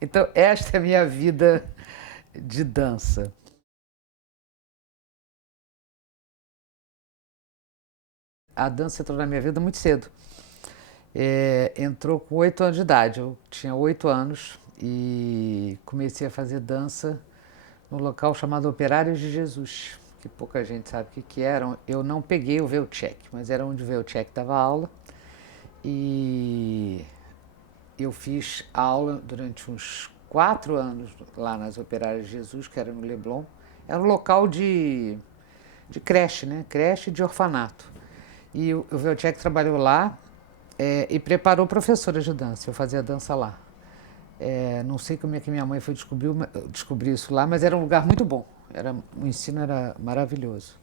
Então, esta é a minha vida de dança. A dança entrou na minha vida muito cedo. Entrou com 8 anos de idade. Eu tinha 8 anos e comecei a fazer dança no local chamado Operários de Jesus, que pouca gente sabe o que eram. Eu não peguei o Velchek, mas era onde o Velchek dava aula. E eu fiz aula durante uns 4 anos lá nas Operárias de Jesus, que era no Leblon. Era um local de creche, né? Creche de orfanato. E o Velchek trabalhou lá e preparou professoras de dança. Eu fazia dança lá. Não sei como é que minha mãe foi descobrir isso lá, mas era um lugar muito bom. O ensino era maravilhoso.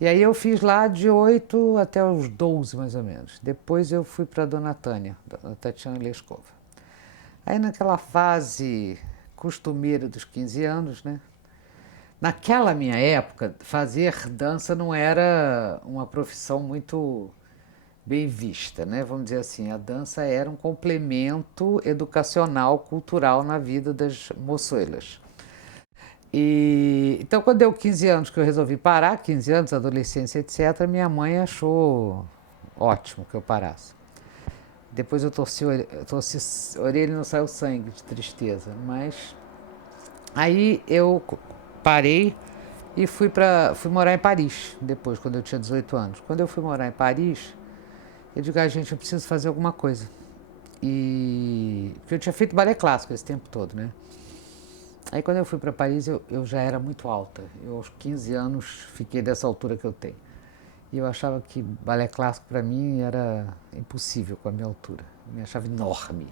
E aí eu fiz lá de 8 até os 12, mais ou menos. Depois eu fui para a Dona Tânia, a Tatiana Leskova. Aí naquela fase costumeira dos 15 anos, né? Naquela minha época, fazer dança não era uma profissão muito bem vista, né? Vamos dizer assim, a dança era um complemento educacional, cultural na vida das moçoilas. E então, quando deu 15 anos que eu resolvi parar, 15 anos, adolescência, etc., minha mãe achou ótimo que eu parasse. Depois eu torci a orelha e não saiu sangue de tristeza, mas aí eu parei e fui morar em Paris depois, quando eu tinha 18 anos. Quando eu fui morar em Paris, eu digo, gente, eu preciso fazer alguma coisa. Porque eu tinha feito balé clássico esse tempo todo, né? Aí quando eu fui para Paris, eu já era muito alta. Eu aos 15 anos fiquei dessa altura que eu tenho. E eu achava que balé clássico para mim era impossível com a minha altura. Eu me achava enorme.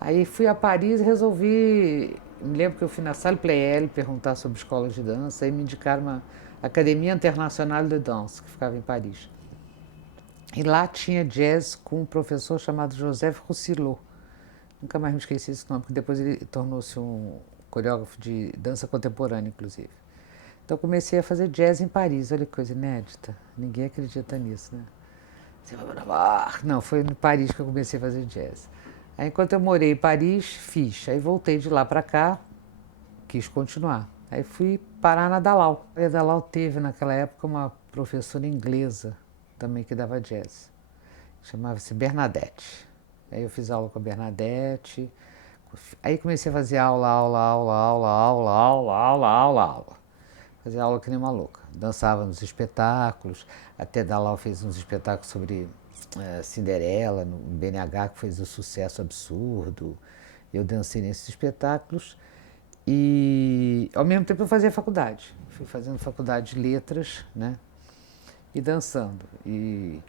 Aí fui a Paris e resolvi. Me lembro que eu fui na Salle Pleyel perguntar sobre escolas de dança e me indicaram uma Academia Internacional de Danse, que ficava em Paris. E lá tinha jazz com um professor chamado Joseph Roussillot. Nunca mais me esqueci desse nome, porque depois ele tornou-se um coreógrafo de dança contemporânea, inclusive. Então eu comecei a fazer jazz em Paris. Olha que coisa inédita. Ninguém acredita nisso, né? Não, foi em Paris que eu comecei a fazer jazz. Aí, enquanto eu morei em Paris, fiz. Aí voltei de lá para cá, quis continuar. Aí fui parar na Dalal. A Dalal teve naquela época uma professora inglesa também que dava jazz. Chamava-se Bernadette. Aí eu fiz aula com a Bernadette. Aí comecei a fazer aula. Fazia aula que nem uma louca. Dançava nos espetáculos. Até Dalal fez uns espetáculos sobre Cinderela, no BNH, que fez um sucesso absurdo. Eu dancei nesses espetáculos. E ao mesmo tempo eu fazia faculdade. Fui fazendo faculdade de letras, né? E dançando. E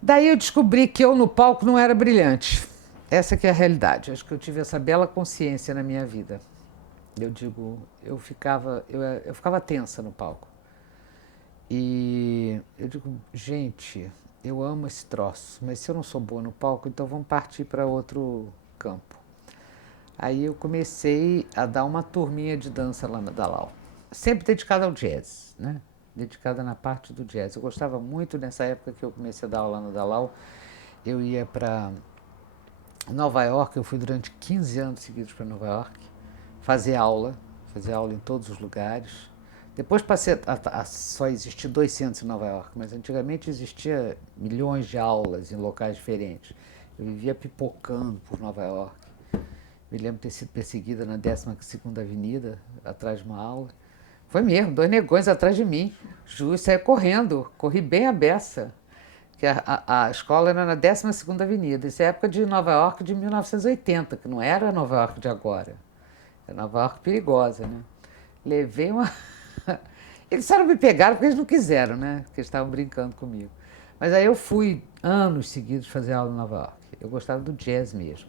daí eu descobri que eu no palco não era brilhante. Essa que é a realidade. Acho que eu tive essa bela consciência na minha vida. Eu digo, eu ficava tensa no palco. E eu digo, gente, eu amo esse troço, mas se eu não sou boa no palco, então vamos partir para outro campo. Aí eu comecei a dar uma turminha de dança lá na Dalal, sempre dedicada ao jazz, né? Dedicada na parte do jazz. Eu gostava muito nessa época que eu comecei a dar aula na Dalal. Eu ia para Nova York, eu fui durante 15 anos seguidos para Nova York, fazer aula em todos os lugares. Depois passei a só existir 2 centros em Nova York, mas antigamente existia milhões de aulas em locais diferentes. Eu vivia pipocando por Nova York. Me lembro de ter sido perseguida na 12ª Avenida, atrás de uma aula. Foi mesmo, 2 negões atrás de mim. Juro, saí correndo, corri bem a beça. Que a escola era na 12ª Avenida. Isso é época de Nova York de 1980, que não era a Nova York de agora. Era Nova York perigosa, né? Levei uma. Eles só não me pegaram porque eles não quiseram, né? Porque eles estavam brincando comigo. Mas aí eu fui anos seguidos fazer aula em Nova York. Eu gostava do jazz mesmo.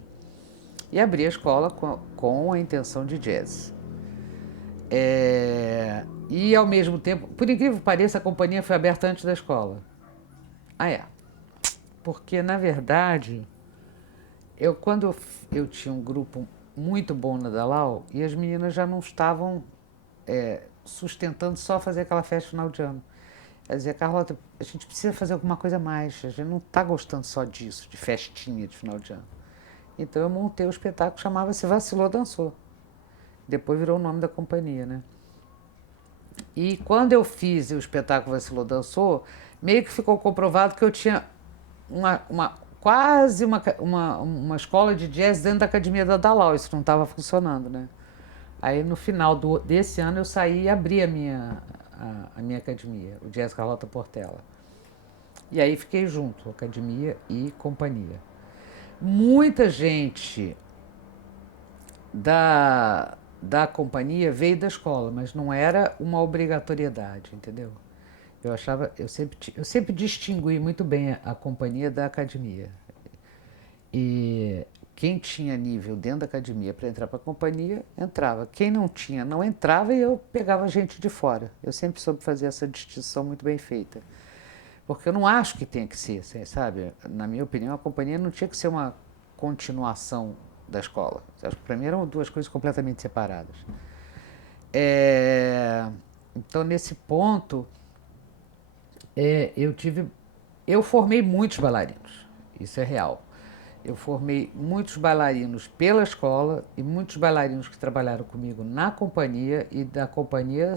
E abri a escola com a intenção de jazz. E ao mesmo tempo, por incrível que pareça, a companhia foi aberta antes da escola. Ah, é. Porque, na verdade, quando eu tinha um grupo muito bom na Dalal e as meninas já não estavam sustentando só fazer aquela festa final de ano. Ela dizia, Carlota, a gente precisa fazer alguma coisa mais, a gente não está gostando só disso, de festinha de final de ano. Então eu montei o espetáculo, chamava-se Vacilou Dançou. Depois virou o nome da companhia, né? E quando eu fiz o espetáculo Vacilou Dançou, meio que ficou comprovado que eu tinha quase uma escola de jazz dentro da academia da Dalal. Isso não estava funcionando, né? Aí no final desse ano eu saí e abri a minha academia, o Jazz Carlota Portela. E aí fiquei junto, academia e companhia. Muita gente da companhia veio da escola, mas não era uma obrigatoriedade, entendeu? Eu sempre distingui muito bem a companhia da academia. E quem tinha nível dentro da academia para entrar para a companhia, entrava. Quem não tinha, não entrava e eu pegava gente de fora. Eu sempre soube fazer essa distinção muito bem feita. Porque eu não acho que tenha que ser, sabe? Na minha opinião, a companhia não tinha que ser uma continuação da escola. Acho que para mim eram duas coisas completamente separadas. Então, nesse ponto, eu formei muitos bailarinos, isso é real. Eu formei muitos bailarinos pela escola e muitos bailarinos que trabalharam comigo na companhia e da companhia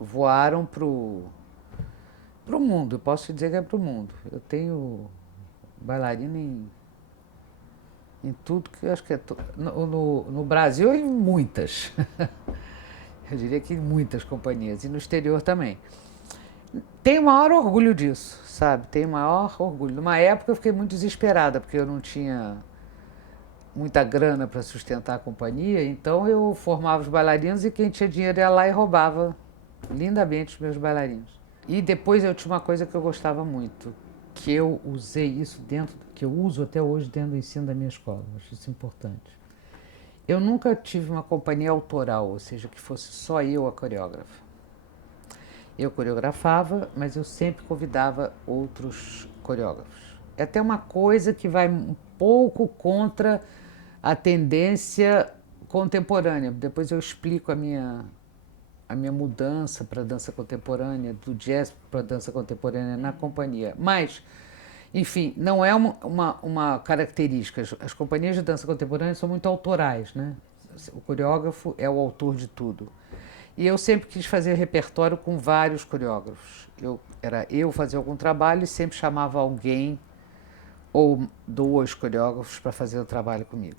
voaram pro mundo. Eu posso te dizer que é pro mundo. Eu tenho bailarino em tudo que eu acho que é no Brasil em muitas. Eu diria que em muitas companhias e no exterior também. Tenho o maior orgulho disso, sabe? Tenho o maior orgulho. Numa época eu fiquei muito desesperada, porque eu não tinha muita grana para sustentar a companhia, então eu formava os bailarinos e quem tinha dinheiro ia lá e roubava lindamente os meus bailarinos. E depois eu tinha uma coisa que eu gostava muito, que eu usei isso que eu uso até hoje dentro do ensino da minha escola, acho isso importante. Eu nunca tive uma companhia autoral, ou seja, que fosse só eu a coreógrafa. Eu coreografava, mas eu sempre convidava outros coreógrafos. É até uma coisa que vai um pouco contra a tendência contemporânea. Depois eu explico a minha mudança para a dança contemporânea, do jazz para a dança contemporânea na companhia. Mas, enfim, não é uma característica. As companhias de dança contemporânea são muito autorais, né? O coreógrafo é o autor de tudo. E eu sempre quis fazer repertório com vários coreógrafos. Eu fazia algum trabalho e sempre chamava alguém ou dois coreógrafos para fazer o trabalho comigo.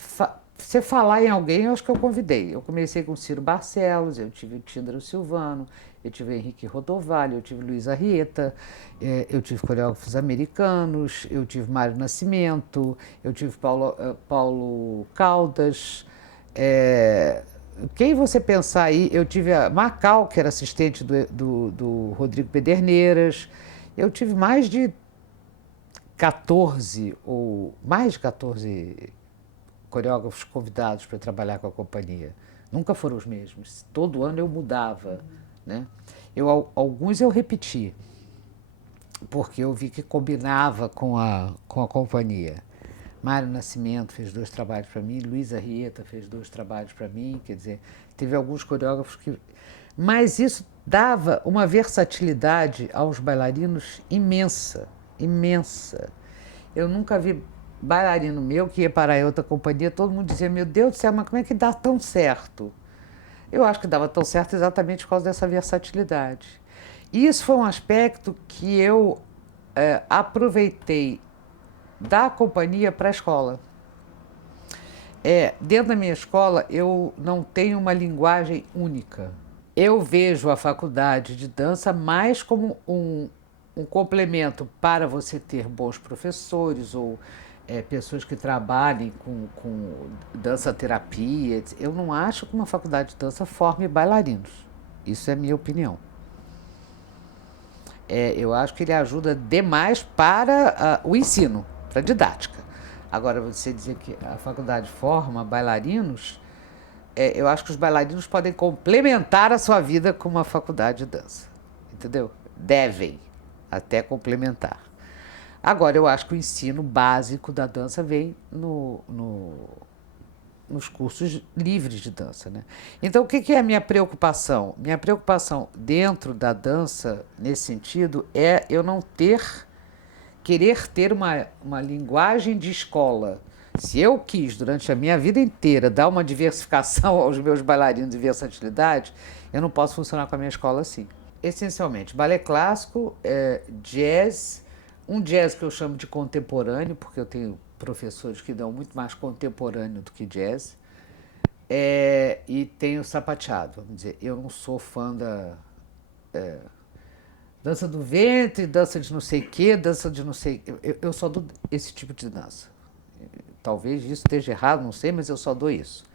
Você falar em alguém, eu acho que eu convidei. Eu comecei com Ciro Barcelos, eu tive o Tíndaro Silvano, eu tive Henrique Rodovalho, eu tive Luiz Arrieta, eu tive coreógrafos americanos, eu tive Mário Nascimento, eu tive Paulo Caldas. Quem você pensar aí, eu tive a Macau, que era assistente do Rodrigo Pederneiras, eu tive mais de 14 coreógrafos convidados para trabalhar com a companhia. Nunca foram os mesmos. Todo ano eu mudava, né? Alguns eu repeti, porque eu vi que combinava com a companhia. Mário Nascimento fez 2 trabalhos para mim, Luiz Arrieta fez 2 trabalhos para mim, quer dizer, teve alguns coreógrafos que... Mas isso dava uma versatilidade aos bailarinos imensa, imensa. Eu nunca vi bailarino meu que ia para outra companhia, todo mundo dizia, meu Deus do céu, mas como é que dá tão certo? Eu acho que dava tão certo exatamente por causa dessa versatilidade. E isso foi um aspecto que eu aproveitei da companhia para a escola. Dentro da minha escola, eu não tenho uma linguagem única. Eu vejo a faculdade de dança mais como um complemento para você ter bons professores ou pessoas que trabalhem com dança-terapia. Eu não acho que uma faculdade de dança forme bailarinos. Isso é minha opinião. Eu acho que ele ajuda demais para o ensino, para a didática. Agora, você dizer que a faculdade forma bailarinos, eu acho que os bailarinos podem complementar a sua vida com uma faculdade de dança, entendeu? Devem até complementar. Agora, eu acho que o ensino básico da dança vem nos cursos livres de dança, né? Então, o que é a minha preocupação? Minha preocupação dentro da dança, nesse sentido, é eu não querer ter uma linguagem de escola. Se eu quis, durante a minha vida inteira, dar uma diversificação aos meus bailarinos de versatilidade, eu não posso funcionar com a minha escola assim. Essencialmente, balé clássico, jazz, um jazz que eu chamo de contemporâneo, porque eu tenho professores que dão muito mais contemporâneo do que jazz, e tenho sapateado, vamos dizer. Eu não sou fã da dança do ventre, dança de não sei o quê, dança de não sei... Eu só dou esse tipo de dança. Talvez isso esteja errado, não sei, mas eu só dou isso.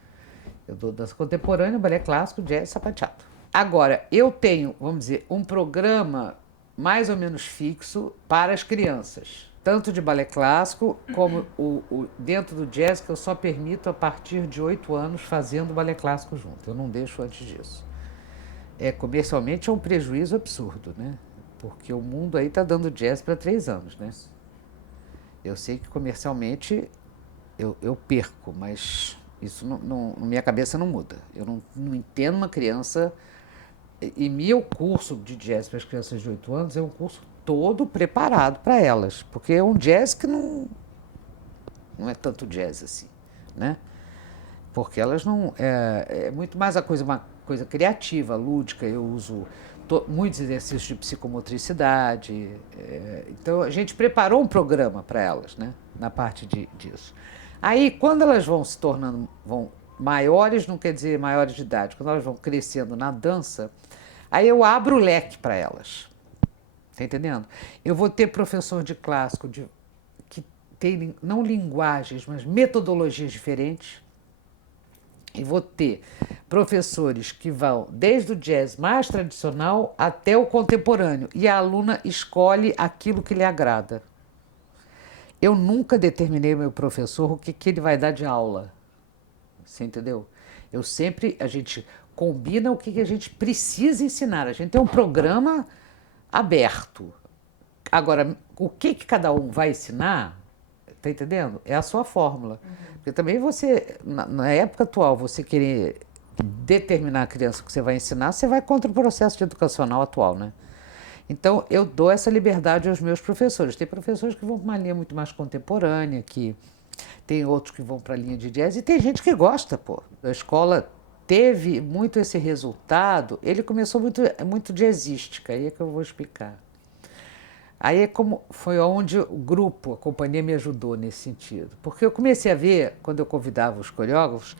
Eu dou dança contemporânea, balé clássico, jazz, sapateado. Agora, eu tenho, vamos dizer, um programa mais ou menos fixo para as crianças. Tanto de balé clássico, como dentro do jazz, que eu só permito a partir de 8 anos fazendo balé clássico junto. Eu não deixo antes disso. Comercialmente é um prejuízo absurdo, né? Porque o mundo aí está dando jazz para 3 anos, né? Eu sei que comercialmente eu perco, mas isso na minha cabeça não muda. Eu não entendo uma criança. E meu curso de jazz para as crianças de 8 anos é um curso todo preparado para elas, porque é um jazz que não é tanto jazz assim, né? Porque elas não... É muito mais uma coisa criativa, lúdica. Eu uso muitos exercícios de psicomotricidade. Então, a gente preparou um programa para elas, né? Na parte disso. Aí, quando elas vão se tornando maiores, não quer dizer maiores de idade, quando elas vão crescendo na dança, aí eu abro o leque para elas. Tá entendendo? Eu vou ter professor de clássico que tem não linguagens, mas metodologias diferentes. E vou ter professores que vão desde o jazz mais tradicional até o contemporâneo. E a aluna escolhe aquilo que lhe agrada. Eu nunca determinei ao meu professor o que ele vai dar de aula. Você entendeu? A gente combina o que a gente precisa ensinar. A gente tem um programa aberto. Agora, o que cada um vai ensinar, tá entendendo? É a sua fórmula. Porque também você, na época atual, você querer determinar a criança o que você vai ensinar, você vai contra o processo educacional atual, né? Então, eu dou essa liberdade aos meus professores. Tem professores que vão para uma linha muito mais contemporânea, tem outros que vão para a linha de jazz, e tem gente que gosta, pô. A escola teve muito esse resultado, ele começou muito jazzística, aí é que eu vou explicar. Aí foi onde o grupo, a companhia me ajudou nesse sentido. Porque eu comecei a ver, quando eu convidava os coreógrafos,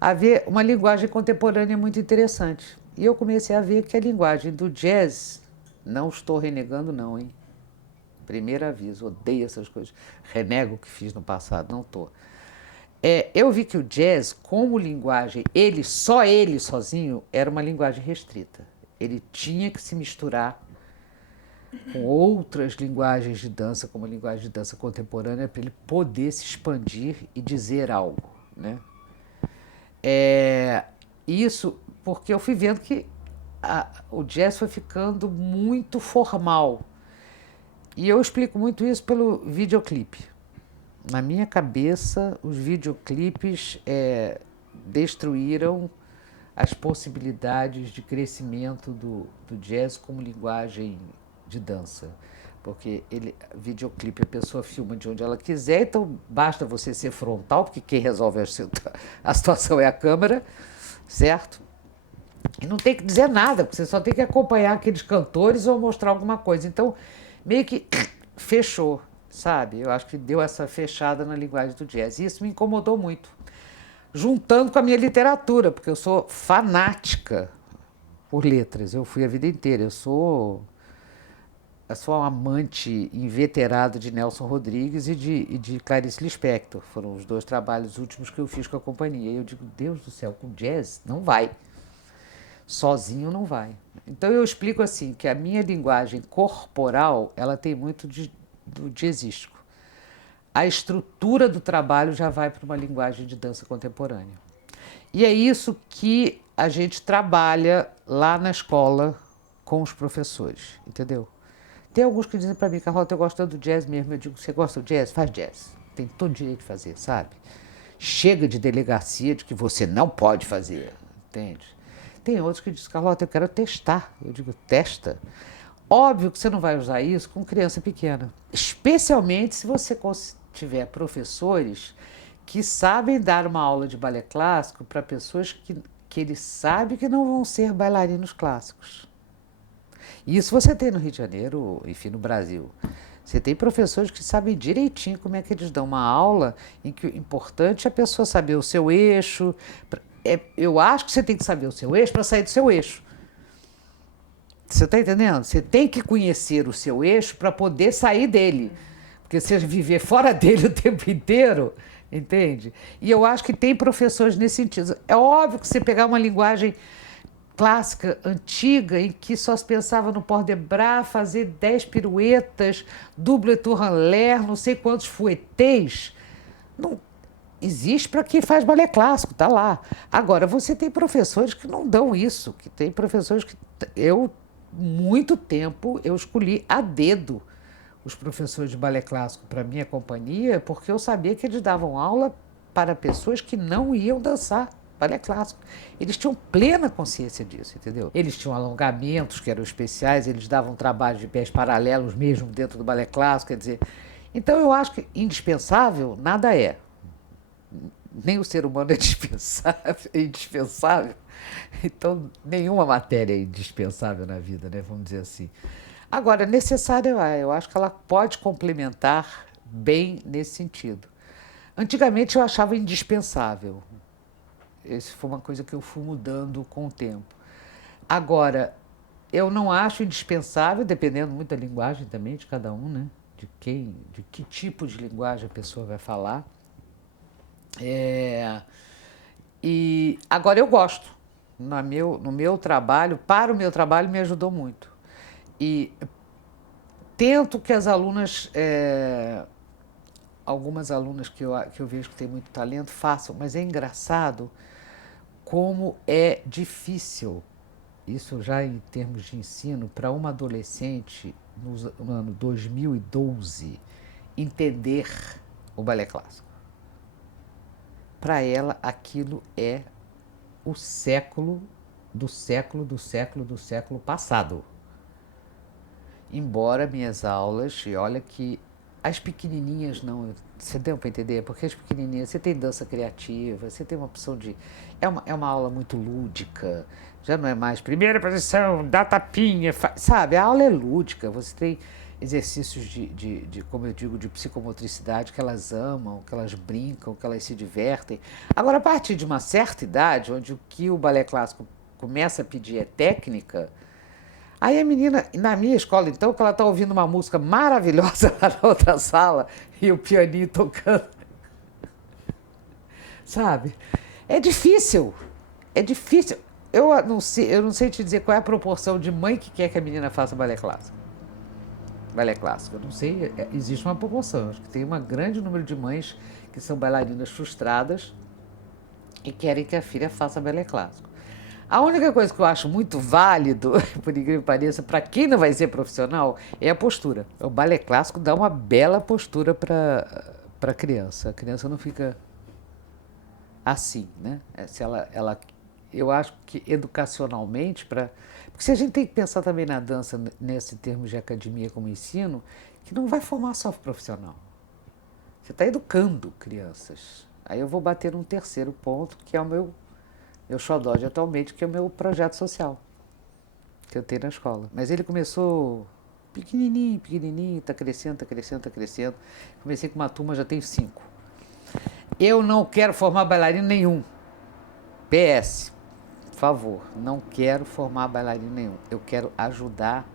a ver uma linguagem contemporânea muito interessante. E eu comecei a ver que a linguagem do jazz, não estou renegando não, hein? Primeiro aviso, odeio essas coisas. Renego o que fiz no passado, não estou. Eu vi que o jazz, como linguagem, só ele sozinho, era uma linguagem restrita. Ele tinha que se misturar com outras linguagens de dança, como a linguagem de dança contemporânea, para ele poder se expandir e dizer algo, né? Isso porque eu fui vendo que o jazz foi ficando muito formal. E eu explico muito isso pelo videoclipe. Na minha cabeça, os videoclipes destruíram as possibilidades de crescimento do jazz como linguagem de dança. Porque videoclipe, a pessoa filma de onde ela quiser, então basta você ser frontal, porque quem resolve a situação é a câmera, certo? E não tem que dizer nada, porque você só tem que acompanhar aqueles cantores ou mostrar alguma coisa. Então, meio que fechou, sabe? Eu acho que deu essa fechada na linguagem do jazz. E isso me incomodou muito. Juntando com a minha literatura, porque eu sou fanática por letras. Eu fui a vida inteira. Eu sou um amante inveterado de Nelson Rodrigues e de Clarice Lispector. Foram os 2 trabalhos últimos que eu fiz com a companhia. E eu digo, Deus do céu, com jazz não vai. Sozinho não vai. Então eu explico assim, que a minha linguagem corporal, ela tem muito do jazzístico. A estrutura do trabalho já vai para uma linguagem de dança contemporânea. E é isso que a gente trabalha lá na escola com os professores, entendeu? Tem alguns que dizem para mim, Carlota, eu gosto do jazz mesmo. Eu digo, você gosta do jazz? Faz jazz. Tem todo direito de fazer, sabe? Chega de delegacia de que você não pode fazer, entende? Tem outros que dizem, Carlota, eu quero testar. Eu digo, testa. Óbvio que você não vai usar isso com criança pequena. Especialmente se você tiver professores que sabem dar uma aula de balé clássico para pessoas que eles sabem que não vão ser bailarinos clássicos. Isso você tem no Rio de Janeiro, enfim, no Brasil. Você tem professores que sabem direitinho como é que eles dão uma aula em que o importante é a pessoa saber o seu eixo. Eu acho que você tem que saber o seu eixo para sair do seu eixo. Você está entendendo? Você tem que conhecer o seu eixo para poder sair dele. Porque se você viver fora dele o tempo inteiro, entende? E eu acho que tem professores nesse sentido. É óbvio que você pegar uma linguagem clássica, antiga, em que só se pensava no port de bras, fazer 10 piruetas, double tour en l'air, não sei quantos fouettés. Não existe para quem faz balé clássico, tá lá. Agora, você tem professores que não dão isso, que tem professores que muito tempo, eu escolhi a dedo os professores de balé clássico para minha companhia, porque eu sabia que eles davam aula para pessoas que não iam dançar balé clássico. Eles tinham plena consciência disso, entendeu? Eles tinham alongamentos que eram especiais, eles davam trabalho de pés paralelos mesmo dentro do balé clássico, quer dizer. Então eu acho que indispensável nada é. Nem o ser humano é indispensável. Então, nenhuma matéria é indispensável na vida, né? Vamos dizer assim. Agora, necessária, eu acho que ela pode complementar bem nesse sentido. Antigamente eu achava indispensável. Isso foi uma coisa que eu fui mudando com o tempo. Agora, eu não acho indispensável, dependendo muito da linguagem também de cada um, né? De que tipo de linguagem a pessoa vai falar. E agora eu gosto. No meu trabalho, para o meu trabalho, me ajudou muito. E tento que as alunas, algumas alunas que eu vejo que têm muito talento, façam, mas é engraçado como é difícil, isso já em termos de ensino, para uma adolescente no ano 2012 entender o balé clássico. Para ela, aquilo é o século do século do século do século passado. Embora minhas aulas, e olha que as pequenininhas não, você deu para entender? Porque as pequenininhas, você tem dança criativa, você tem uma opção de... É uma aula muito lúdica, já não é mais primeira posição, dá tapinha, sabe? A aula é lúdica, você tem exercícios como eu digo, de psicomotricidade que elas amam, que elas brincam, que elas se divertem. Agora, a partir de uma certa idade, onde o que o balé clássico começa a pedir é técnica, aí a menina, na minha escola então, que ela está ouvindo uma música maravilhosa lá na outra sala e o pianinho tocando, sabe? É difícil, é difícil. Eu não sei te dizer qual é a proporção de mãe que quer que a menina faça balé clássico. Balé clássico, eu não sei, existe uma proporção. Acho que tem um grande número de mães que são bailarinas frustradas e querem que a filha faça balé clássico. A única coisa que eu acho muito válido, por incrível que pareça, para quem não vai ser profissional, é a postura. O balé clássico dá uma bela postura para a criança. A criança não fica assim, né? Se eu acho que educacionalmente, porque se a gente tem que pensar também na dança nesse termo de academia como ensino, que não vai formar só profissional. Você está educando crianças. Aí eu vou bater num terceiro ponto, que é o meu xodó de atualmente, que é o meu projeto social, que eu tenho na escola. Mas ele começou pequenininho, pequenininho, está crescendo, está crescendo, está crescendo. Comecei com uma turma, já tenho 5. Eu não quero formar bailarino nenhum. PS, por favor, não quero formar bailarino nenhum. Eu quero ajudar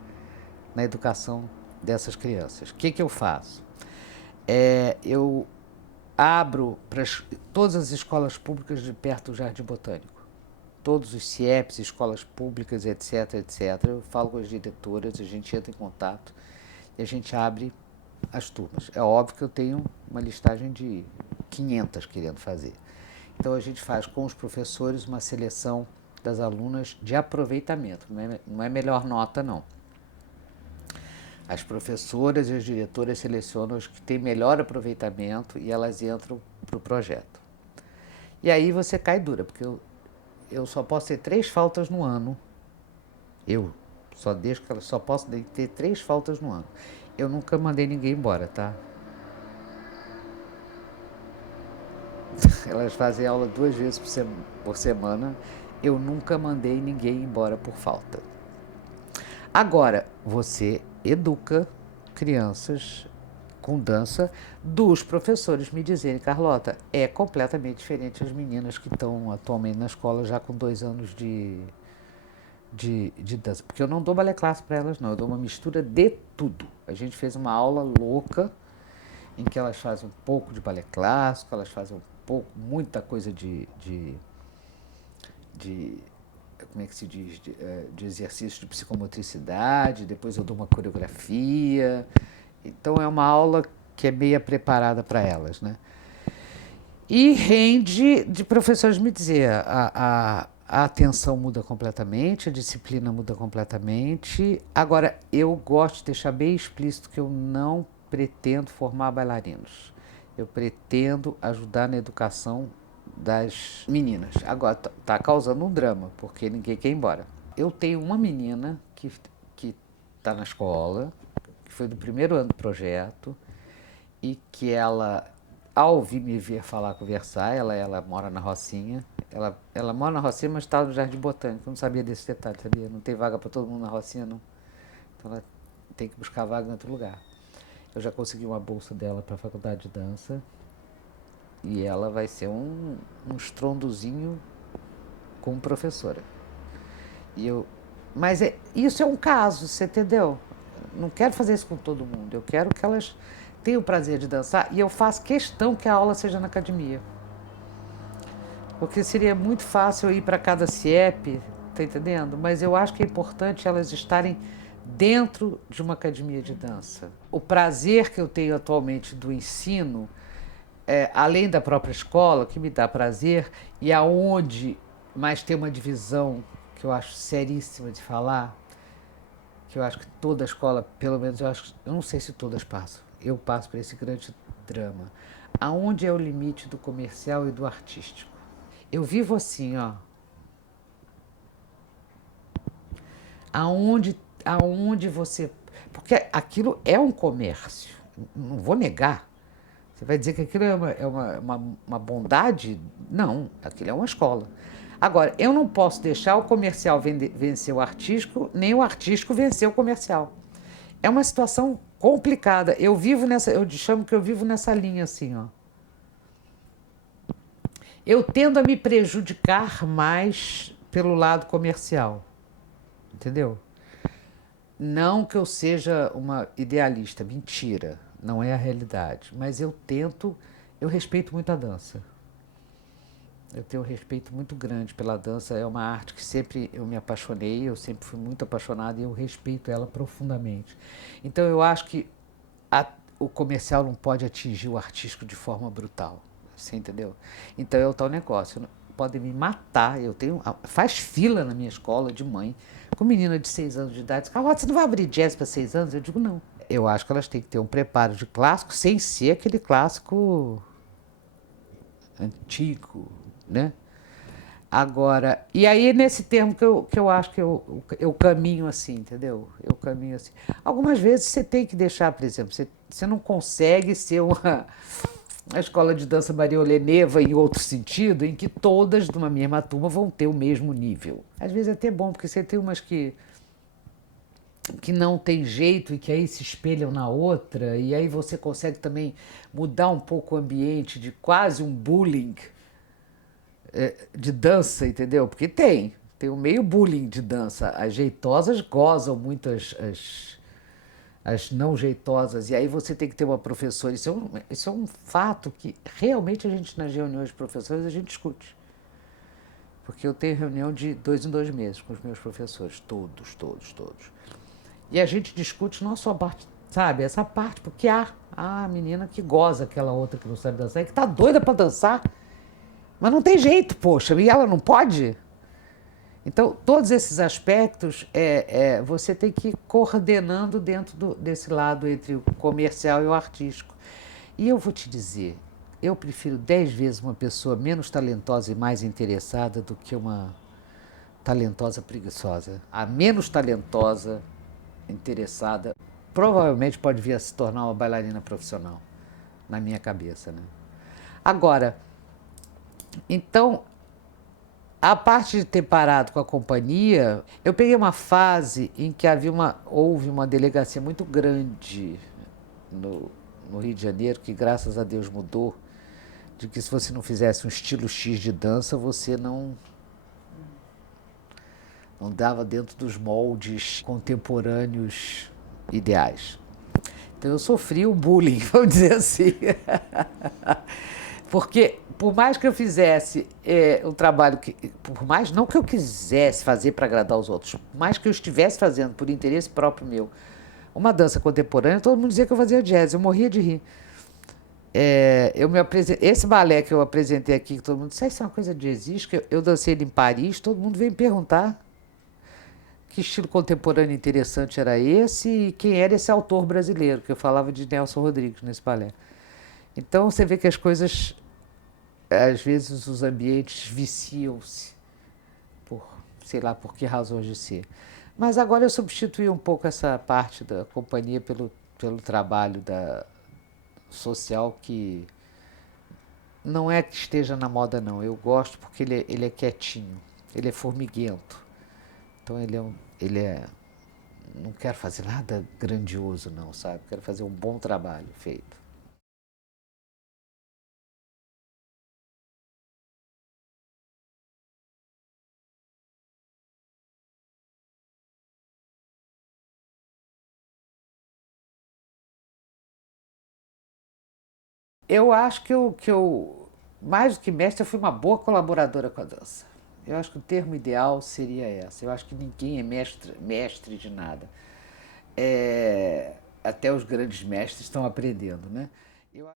na educação dessas crianças. O que eu faço? Eu abro para todas as escolas públicas de perto do Jardim Botânico. Todos os CIEPs, escolas públicas, etc, etc. Eu falo com as diretoras, a gente entra em contato e a gente abre as turmas. É óbvio que eu tenho uma listagem de 500 querendo fazer. Então a gente faz com os professores uma seleção das alunas de aproveitamento, não é melhor nota não. As professoras e as diretoras selecionam os que têm melhor aproveitamento e elas entram para o projeto. E aí você cai dura, porque eu só posso ter 3 faltas no ano. Eu só posso ter 3 faltas no ano. Eu nunca mandei ninguém embora, tá? Elas fazem aula 2 vezes por semana. Eu nunca mandei ninguém embora por falta. Agora, você educa crianças com dança dos professores me dizerem, Carlota, é completamente diferente as meninas que estão atualmente na escola já com 2 anos de dança. Porque eu não dou balé clássico para elas, não. Eu dou uma mistura de tudo. A gente fez uma aula louca em que elas fazem um pouco de balé clássico, elas fazem um pouco, muita coisa de como é que se diz, de exercício de psicomotricidade, depois eu dou uma coreografia. Então é uma aula que é meia preparada para elas, né? E rende de professores me dizer, a atenção muda completamente, a disciplina muda completamente. Agora, eu gosto de deixar bem explícito que eu não pretendo formar bailarinos. Eu pretendo ajudar na educação das meninas. Agora, tá causando um drama, porque ninguém quer ir embora. Eu tenho uma menina que está na escola, que foi do primeiro ano do projeto, e que ela, ao vir me ver falar, conversar, ela mora na Rocinha, ela mora na Rocinha, mas está no Jardim Botânico, eu não sabia desse detalhe, sabia? Não tem vaga para todo mundo na Rocinha, não. Então ela tem que buscar vaga em outro lugar. Eu já consegui uma bolsa dela para a faculdade de dança, e ela vai ser um estrondozinho como professora. Mas isso é um caso, você entendeu? Não quero fazer isso com todo mundo. Eu quero que elas tenham o prazer de dançar e eu faço questão que a aula seja na academia. Porque seria muito fácil eu ir para cada CIEP, tá entendendo? Mas eu acho que é importante elas estarem dentro de uma academia de dança. O prazer que eu tenho atualmente do ensino, além da própria escola, que me dá prazer, e aonde mais tem uma divisão que eu acho seríssima de falar, que eu acho que toda escola, pelo menos eu não sei se todas passam, eu passo por esse grande drama. Aonde é o limite do comercial e do artístico? Eu vivo assim, ó. Aonde você... Porque aquilo é um comércio, não vou negar. Você vai dizer que aquilo uma bondade? Não, aquilo é uma escola. Agora, eu não posso deixar o comercial vencer o artístico, nem o artístico vencer o comercial. É uma situação complicada. Eu chamo que eu vivo nessa linha assim, ó. Eu tendo a me prejudicar mais pelo lado comercial, entendeu? Não que eu seja uma idealista, mentira, não é a realidade. Mas eu respeito muito a dança. Eu tenho um respeito muito grande pela dança. É uma arte que sempre eu me apaixonei, eu sempre fui muito apaixonada e eu respeito ela profundamente. Então eu acho que o comercial não pode atingir o artístico de forma brutal. Você entendeu? Então é o tal negócio. Podem me matar. Faz fila na minha escola de mãe, com menina de 6 anos de idade. Carlota, você não vai abrir jazz para 6 anos? Eu digo, não. Eu acho que elas têm que ter um preparo de clássico sem ser aquele clássico antigo, né? Agora, e aí nesse termo que eu acho que eu caminho assim, entendeu? Eu caminho assim. Algumas vezes você tem que deixar, por exemplo, você não consegue ser a escola de dança Maria Oleneva em outro sentido, em que todas de uma mesma turma vão ter o mesmo nível. Às vezes é até bom, porque você tem umas que não tem jeito e que aí se espelham na outra, e aí você consegue também mudar um pouco o ambiente de quase um bullying de dança, entendeu? Porque tem um meio bullying de dança. As jeitosas gozam muito as não jeitosas, e aí você tem que ter uma professora. Isso é um fato que realmente a gente, nas reuniões de professores, a gente discute. Porque eu tenho reunião de 2 em 2 meses com os meus professores, todos, todos, todos. E a gente discute não só a parte, sabe, essa parte, porque há a menina que goza aquela outra que não sabe dançar, e que tá doida para dançar, mas não tem jeito, poxa, e ela não pode? Então, todos esses aspectos você tem que ir coordenando dentro desse lado entre o comercial e o artístico. E eu vou te dizer, eu prefiro 10 vezes uma pessoa menos talentosa e mais interessada do que uma talentosa preguiçosa. A menos talentosa, interessada, provavelmente pode vir a se tornar uma bailarina profissional, na minha cabeça, né? Agora, Então, a parte de ter parado com a companhia, eu peguei uma fase em que houve uma delegacia muito grande no, no Rio de Janeiro, que graças a Deus mudou, de que se você não fizesse um estilo X de dança, você não dava dentro dos moldes contemporâneos ideais. Então eu sofri o bullying, vamos dizer assim. Porque por mais que eu fizesse um trabalho que, por mais não que eu quisesse fazer para agradar os outros, por mais que eu estivesse fazendo por interesse próprio meu, uma dança contemporânea, todo mundo dizia que eu fazia jazz, eu morria de rir. Esse balé que eu apresentei aqui, que todo mundo disse, isso é uma coisa de existe, que eu dancei ele em Paris, todo mundo veio me perguntar que estilo contemporâneo interessante era esse e quem era esse autor brasileiro, que eu falava de Nelson Rodrigues nesse balé. Então você vê que as coisas, às vezes os ambientes viciam-se por, sei lá, por que razões de ser. Mas agora eu substituí um pouco essa parte da companhia pelo trabalho social que não é que esteja na moda não. Eu gosto porque ele é quietinho, ele é formiguento. Então ele é não quero fazer nada grandioso não, sabe? Quero fazer um bom trabalho feito. Eu acho que eu, mais do que mestre, eu fui uma boa colaboradora com a dança. Eu acho que o termo ideal seria essa. Eu acho que ninguém é mestre de nada. Até os grandes mestres estão aprendendo, né?